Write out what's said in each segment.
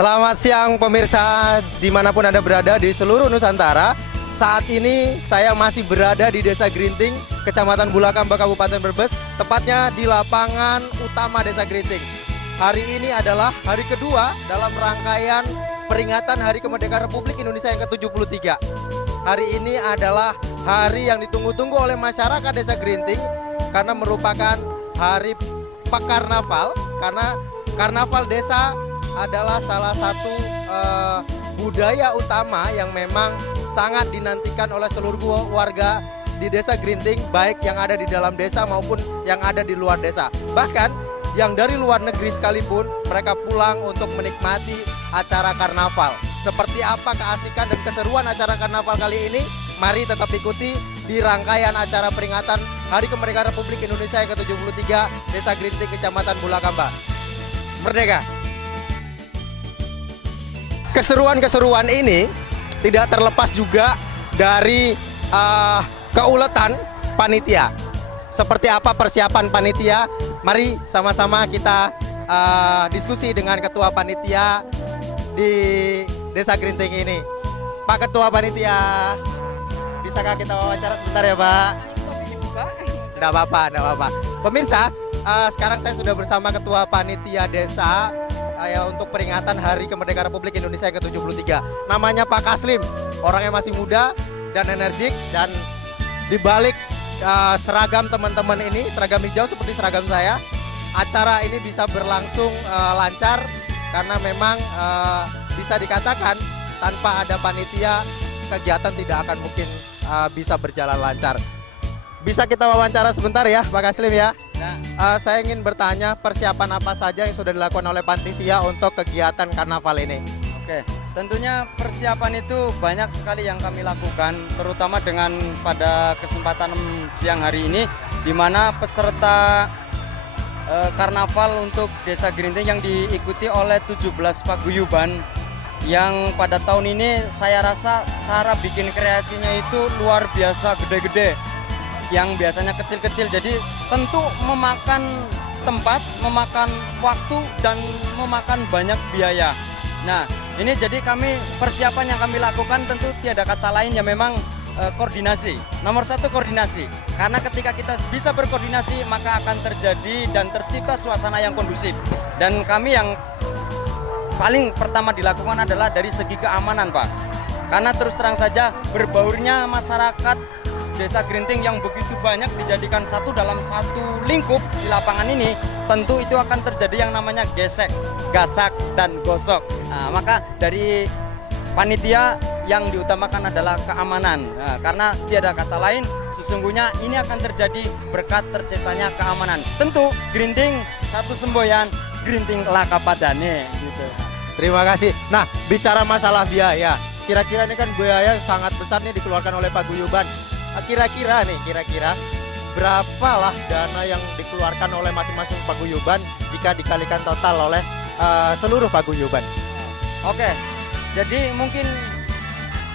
Selamat siang pemirsa dimanapun Anda berada di seluruh Nusantara. Saat ini saya masih berada di Desa Grinting, Kecamatan Bulakamba, Kabupaten Brebes, tepatnya di lapangan utama Desa Grinting. Hari ini adalah hari kedua dalam rangkaian peringatan Hari Kemerdekaan Republik Indonesia yang ke-73. Hari ini adalah hari yang ditunggu-tunggu oleh masyarakat Desa Grinting karena merupakan hari Pekarnaval, karena Karnaval Desa adalah salah satu budaya utama yang memang sangat dinantikan oleh seluruh warga di Desa Grinting, baik yang ada di dalam desa maupun yang ada di luar desa. Bahkan yang dari luar negeri sekalipun mereka pulang untuk menikmati acara karnaval. Seperti apa keasikan dan keseruan acara karnaval kali ini? Mari tetap ikuti di rangkaian acara peringatan Hari Kemerdekaan Republik Indonesia yang ke-73 Desa Grinting, Kecamatan Bulakamba. Merdeka! Keseruan-keseruan ini tidak terlepas juga dari keuletan panitia. Seperti apa persiapan panitia? Mari sama-sama kita diskusi dengan Ketua Panitia di Desa Grinting ini. Pak Ketua Panitia, bisakah kita wawancara sebentar ya Pak? Tidak apa-apa. Pemirsa, sekarang saya sudah bersama Ketua Panitia Desa untuk peringatan Hari Kemerdekaan Republik Indonesia yang ke-73. Namanya Pak Kaslim, orangnya masih muda dan energik, dan dibalik seragam teman-teman ini, seragam hijau seperti seragam saya, acara ini bisa berlangsung lancar karena memang bisa dikatakan tanpa ada panitia kegiatan tidak akan mungkin bisa berjalan lancar. Bisa kita wawancara sebentar ya Pak Kaslim ya? Saya ingin bertanya persiapan apa saja yang sudah dilakukan oleh panitia untuk kegiatan karnaval ini? Oke, tentunya persiapan itu banyak sekali yang kami lakukan, terutama dengan pada kesempatan siang hari ini, di mana peserta karnaval untuk Desa Grinting yang diikuti oleh 17 paguyuban, yang pada tahun ini saya rasa cara bikin kreasinya itu luar biasa gede-gede, yang biasanya kecil-kecil, jadi tentu memakan tempat, memakan waktu, dan memakan banyak biaya. Nah, ini jadi persiapan yang kami lakukan tentu tiada kata lain ya memang koordinasi. Nomor satu koordinasi, karena ketika kita bisa berkoordinasi maka akan terjadi dan tercipta suasana yang kondusif. Dan kami yang paling pertama dilakukan adalah dari segi keamanan Pak, karena terus terang saja berbaurnya masyarakat Desa Grinting yang begitu banyak dijadikan satu dalam satu lingkup di lapangan ini, tentu itu akan terjadi yang namanya gesek, gasak, dan gosok. Nah, maka dari panitia yang diutamakan adalah keamanan. Nah, karena tiada kata lain, sesungguhnya ini akan terjadi berkat terciptanya keamanan. Tentu Grinting satu semboyan, Grinting laka padane gitu. Terima kasih. Nah, bicara masalah biaya, kira-kira ini kan biaya sangat besar nih dikeluarkan oleh paguyuban. Kira-kira berapalah dana yang dikeluarkan oleh masing-masing paguyuban jika dikalikan total oleh seluruh paguyuban? Oke, jadi mungkin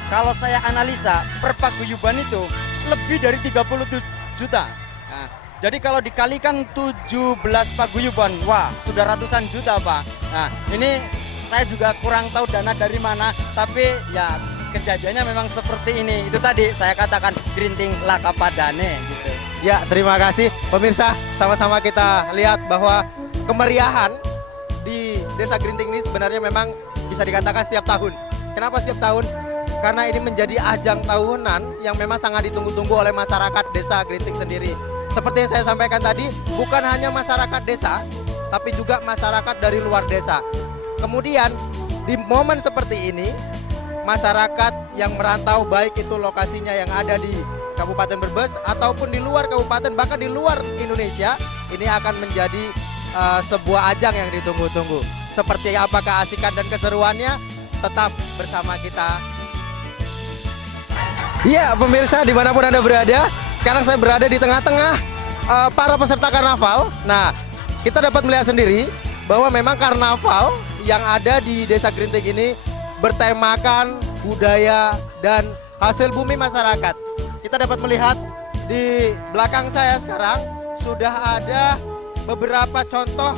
kalau saya analisa per paguyuban itu lebih dari 30 juta. Nah, jadi kalau dikalikan 17 paguyuban, wah sudah ratusan juta Pak. Nah, ini saya juga kurang tahu dana dari mana, tapi ya kejadiannya memang seperti ini. Itu tadi saya katakan Grinting laka padane gitu. Ya, terima kasih pemirsa. Sama-sama kita lihat bahwa kemeriahan di Desa Grinting ini sebenarnya memang bisa dikatakan setiap tahun. Kenapa setiap tahun? Karena ini menjadi ajang tahunan yang memang sangat ditunggu-tunggu oleh masyarakat Desa Grinting sendiri. Seperti yang saya sampaikan tadi, bukan hanya masyarakat desa, tapi juga masyarakat dari luar desa. Kemudian di momen seperti ini, masyarakat yang merantau, baik itu lokasinya yang ada di Kabupaten Brebes ataupun di luar kabupaten, bahkan di luar Indonesia, ini akan menjadi sebuah ajang yang ditunggu-tunggu. Seperti apa keasikan dan keseruannya, tetap bersama kita. Iya pemirsa dimanapun Anda berada, sekarang saya berada di tengah-tengah para peserta karnaval. Nah, kita dapat melihat sendiri bahwa memang karnaval yang ada di Desa Grinting ini bertemakan budaya dan hasil bumi masyarakat. Kita dapat melihat di belakang saya sekarang sudah ada beberapa contoh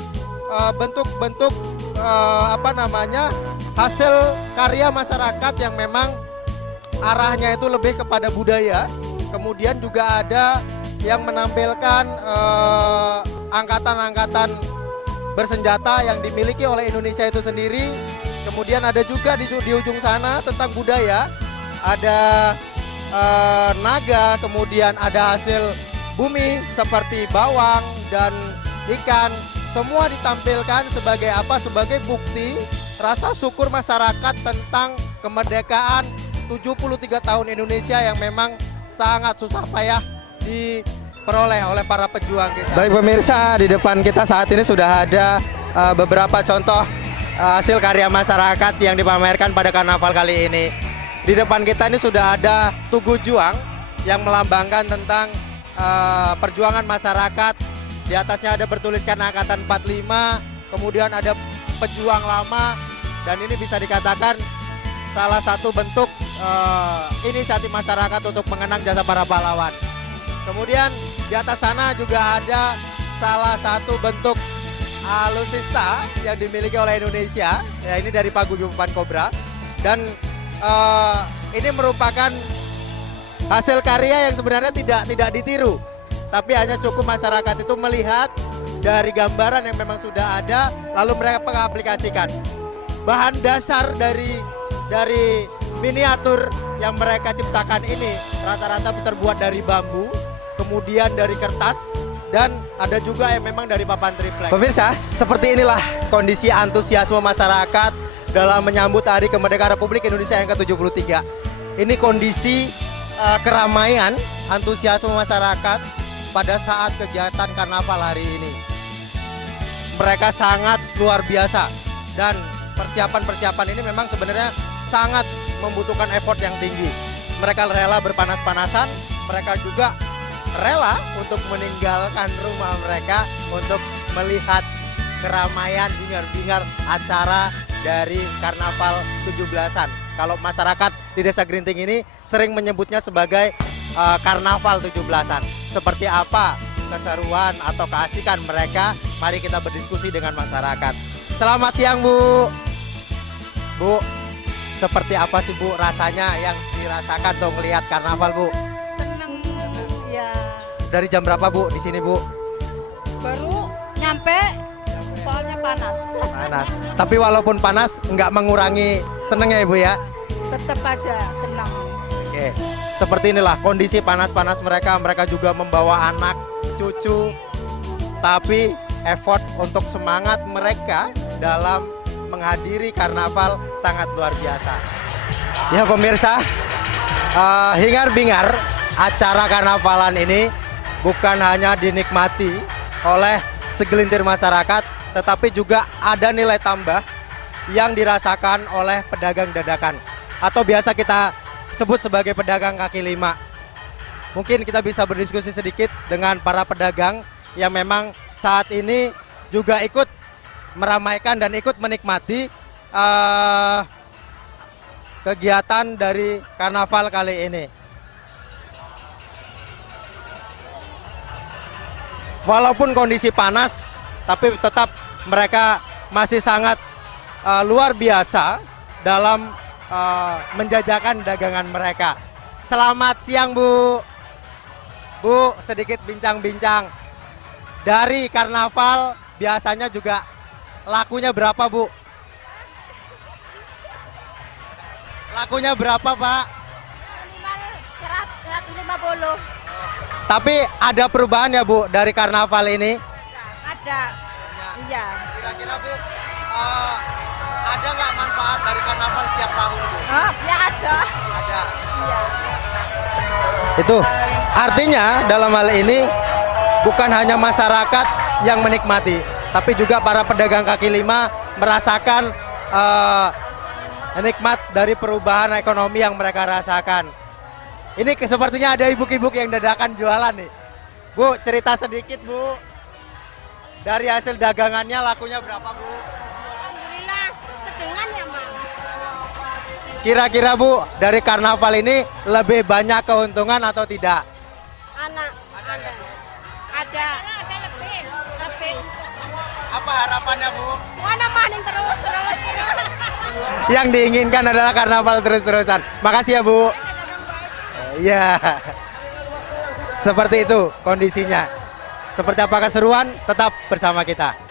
bentuk-bentuk hasil karya masyarakat yang memang arahnya itu lebih kepada budaya. Kemudian juga ada yang menampilkan angkatan-angkatan bersenjata yang dimiliki oleh Indonesia itu sendiri. Kemudian ada juga di ujung sana tentang budaya, ada naga, kemudian ada hasil bumi seperti bawang dan ikan. Semua ditampilkan sebagai apa? Sebagai bukti rasa syukur masyarakat tentang kemerdekaan 73 tahun Indonesia yang memang sangat susah payah diperoleh oleh para pejuang kita. Baik pemirsa, di depan kita saat ini sudah ada beberapa contoh hasil karya masyarakat yang dipamerkan pada karnaval kali ini. Di depan kita ini sudah ada Tugu Juang yang melambangkan tentang perjuangan masyarakat. Di atasnya ada bertuliskan angkatan 45, kemudian ada pejuang lama, dan ini bisa dikatakan salah satu bentuk inisiatif masyarakat untuk mengenang jasa para pahlawan. Kemudian di atas sana juga ada salah satu bentuk alutsista yang dimiliki oleh Indonesia, ya ini dari Paguyuban Kobra, dan ini merupakan hasil karya yang sebenarnya tidak ditiru, tapi hanya cukup masyarakat itu melihat dari gambaran yang memang sudah ada, lalu mereka mengaplikasikan. Bahan dasar dari miniatur yang mereka ciptakan ini rata-rata terbuat dari bambu, kemudian dari kertas, dan ada juga yang memang dari papan triplek. Pemirsa, seperti inilah kondisi antusiasme masyarakat dalam menyambut Hari Kemerdekaan Republik Indonesia yang ke-73. Ini kondisi keramaian, antusiasme masyarakat pada saat kegiatan karnaval hari ini. Mereka sangat luar biasa, dan persiapan-persiapan ini memang sebenarnya sangat membutuhkan effort yang tinggi. Mereka rela berpanas-panasan, mereka juga rela untuk meninggalkan rumah mereka untuk melihat keramaian bingar-bingar acara dari karnaval 17-an. Kalau masyarakat di Desa Gerinting ini sering menyebutnya sebagai karnaval 17-an. Seperti apa keseruan atau keasikan mereka? Mari kita berdiskusi dengan masyarakat. Selamat siang Bu. Bu, seperti apa sih Bu rasanya yang dirasakan tuh melihat karnaval Bu? Seneng ya. Dari jam berapa Bu di sini Bu? Baru nyampe, soalnya panas. Panas. Tapi walaupun panas nggak mengurangi seneng ya Ibu ya? Tetap aja senang. Oke. Seperti inilah kondisi panas-panas mereka. Mereka juga membawa anak, cucu. Tapi effort untuk semangat mereka dalam menghadiri karnaval sangat luar biasa. Ya pemirsa, hingar-bingar acara karnavalan ini bukan hanya dinikmati oleh segelintir masyarakat, tetapi juga ada nilai tambah yang dirasakan oleh pedagang dadakan atau biasa kita sebut sebagai pedagang kaki lima. Mungkin kita bisa berdiskusi sedikit dengan para pedagang yang memang saat ini juga ikut meramaikan dan ikut menikmati kegiatan dari karnaval kali ini. Walaupun kondisi panas, tapi tetap mereka masih sangat luar biasa dalam menjajakan dagangan mereka. Selamat siang Bu. Bu, sedikit bincang-bincang. Dari karnaval biasanya juga lakunya berapa Bu? Lakunya berapa Pak? 150. Tapi ada perubahan ya Bu dari karnaval ini? Ada. Iya. Kira-kira Bu, ada nggak manfaat dari karnaval setiap tahun Bu? Oh, ya ada. Ada. Iya. Itu artinya dalam hal ini bukan hanya masyarakat yang menikmati, tapi juga para pedagang kaki lima merasakan nikmat dari perubahan ekonomi yang mereka rasakan. Ini sepertinya ada ibu-ibu yang dadakan jualan nih. Bu, cerita sedikit Bu. Dari hasil dagangannya lakunya berapa Bu? Alhamdulillah, sedengan ya Mang. Kira-kira Bu, dari karnaval ini lebih banyak keuntungan atau tidak? Anak. Ada lebih. Apa harapannya Bu? Mana maning terus. Yang diinginkan adalah karnaval terus-terusan. Makasih ya Bu. Ya, seperti itu kondisinya. Seperti apa keseruan? Tetap bersama kita.